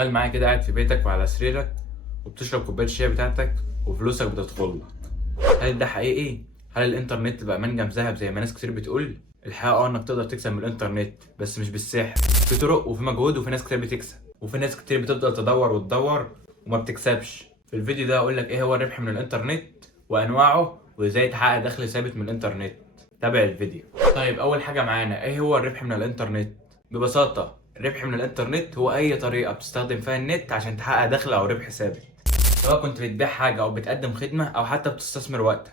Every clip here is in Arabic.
تخيل معايا كده قاعد في بيتك وعلى سريرك وبتشرب كوبايه الشاي بتاعتك وفلوسك بتدخل لك. هل ده حقيقي؟ هل الانترنت بقى منجم ذهب زي ما ناس كتير بتقول؟ الحقيقه انك تقدر تكسب من الانترنت، بس مش بالسحر. في طرق وفي مجهود وفي ناس كتير بتكسب، وفي ناس كتير بتفضل تدور وتدور وما بتكسبش. في الفيديو ده هقول لك ايه هو الربح من الانترنت وانواعه وازاي تحقق دخل ثابت من الانترنت. تابع الفيديو. طيب اول حاجه معانا، ايه هو الربح من الانترنت؟ ببساطه الربح من الانترنت هو اي طريقه بتستخدم فيها النت عشان تحقق دخل او ربح ثابت، سواء كنت بتبيع حاجه او بتقدم خدمه او حتى بتستثمر وقتك.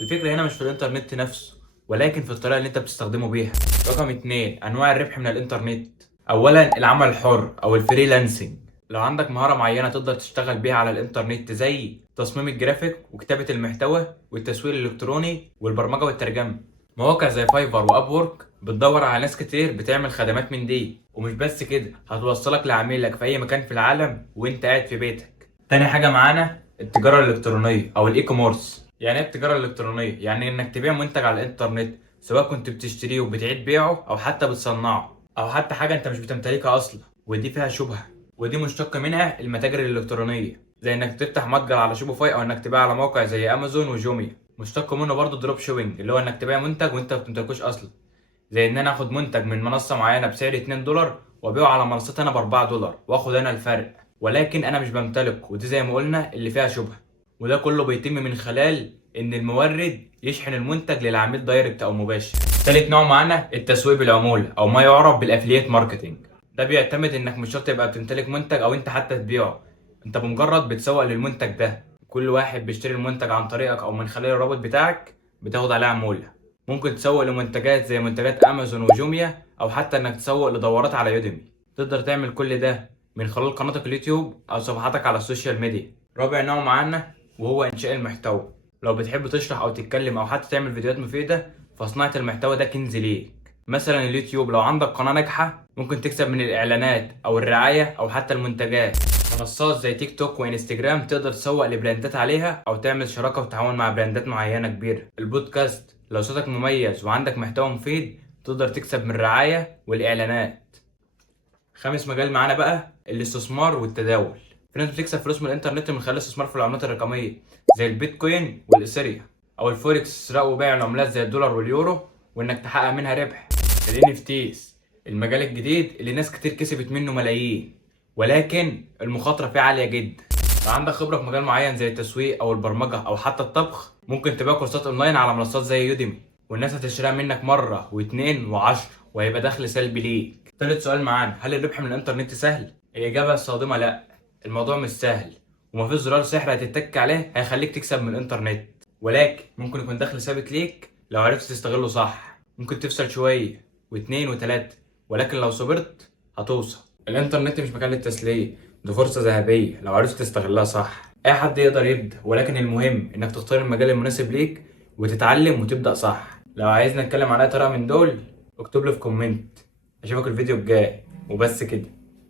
الفكره هنا مش في الانترنت نفسه، ولكن في الطريقه اللي انت بتستخدمه بيها. رقم 2، انواع الربح من الانترنت. اولا العمل الحر او الفريلانسنج. لو عندك مهاره معينه تقدر تشتغل بيها على الانترنت، زي تصميم الجرافيك وكتابه المحتوى والتسويق الالكتروني والبرمجه والترجمه. مواقع زي فايفر واب وورك بتدور على ناس كتير بتعمل خدمات من دي، ومش بس كده، هتوصلك لعميلك في اي مكان في العالم وانت قاعد في بيتك. تاني حاجه معانا التجاره الالكترونيه او الاي كوميرس. يعني ايه التجاره الالكترونيه؟ يعني انك تبيع منتج على الانترنت، سواء كنت بتشتريه وبتعيد بيعه او حتى بتصنعه، او حتى حاجه انت مش بتمتلكها اصلا ودي فيها شبهه. ودي مشتق منها المتاجر الالكترونيه، زي انك تفتح متجر على شوبيفاي او انك تبيع على موقع زي امازون وجوميا. مشتق منه برضه دروب شوبينج، اللي هو انك تبيع منتج وانت ما بتمتلكوش اصلا، زي ان انا اخد منتج من منصه معينه بسعر 2 دولار وابيعه على منصتي انا ب 4 دولار واخد انا الفرق، ولكن انا مش بمتلك، ودي زي ما قلنا اللي فيها شبهه. وده كله بيتم من خلال ان المورد يشحن المنتج للعميل دايركت او مباشر. تالت نوع معانا التسويق بالعموله او ما يعرف بالافلييت ماركتنج. ده بيعتمد انك مش شرط تبقى بتمتلك منتج او انت حتى تبيعه، انت بمجرد بتسوق للمنتج ده. كل واحد بيشتري المنتج عن طريقك او من خلال الرابط بتاعك بتاخد عليه عموله. ممكن تسوق لمنتجات زي منتجات امازون وجوميا، او حتى انك تسوق لدورات على يوديمي. تقدر تعمل كل ده من خلال قناتك اليوتيوب او صفحاتك على السوشيال ميديا. رابع نوع معانا وهو انشاء المحتوى. لو بتحب تشرح او تتكلم او حتى تعمل فيديوهات مفيدة، فصناعة المحتوى ده كنز ليك. مثلا اليوتيوب، لو عندك قناة ناجحة ممكن تكسب من الاعلانات او الرعاية او حتى المنتجات. منصات زي تيك توك وانستجرام تقدر تسوق لبراندات عليها او تعمل شراكة وتعاون مع براندات معينة كبيرة. البودكاست، لو صوتك مميز وعندك محتوى مفيد تقدر تكسب من الرعاية والاعلانات. خامس مجال معانا بقى الاستثمار والتداول. في ناس بتكسب فلوس من الانترنت من خلال الاستثمار في العملات الرقميه، زي البيتكوين والاثيريوم، او الفوركس، شراء وبيع العملات زي الدولار واليورو وانك تحقق منها ربح. ال NFTs، المجال الجديد اللي ناس كتير كسبت منه ملايين، ولكن المخاطره فيه عاليه جدا. لو عندك خبره في مجال معين زي التسويق او البرمجه او حتى الطبخ، ممكن تبيع كورسات اونلاين على منصات زي يوديمي، والناس هتشتريها منك مره واثنين وعشرة، وهيبقى دخل سلبي ليك. تالت سؤال معانا، هل الربح من الانترنت سهل؟ الإجابة الصادمة لا، الموضوع مش سهل، ومفيش زرار سحر هتتك عليه هيخليك تكسب من الانترنت، ولكن ممكن يكون دخل ثابت ليك لو عرفت تستغله صح. ممكن تفشل شوية واثنين وثلاثة، ولكن لو صبرت هتوصل. الانترنت مش مكان للتسلية، دي فرصة ذهبية لو عرفت تستغلها صح. أي حد يقدر يبدأ، ولكن المهم إنك تختار المجال المناسب ليك وتتعلم وتبدأ صح. لو عايزنا نتكلم عن أي طريقة من دول اكتب لي في كومنت. اشوفك الفيديو الجاي وبس كده.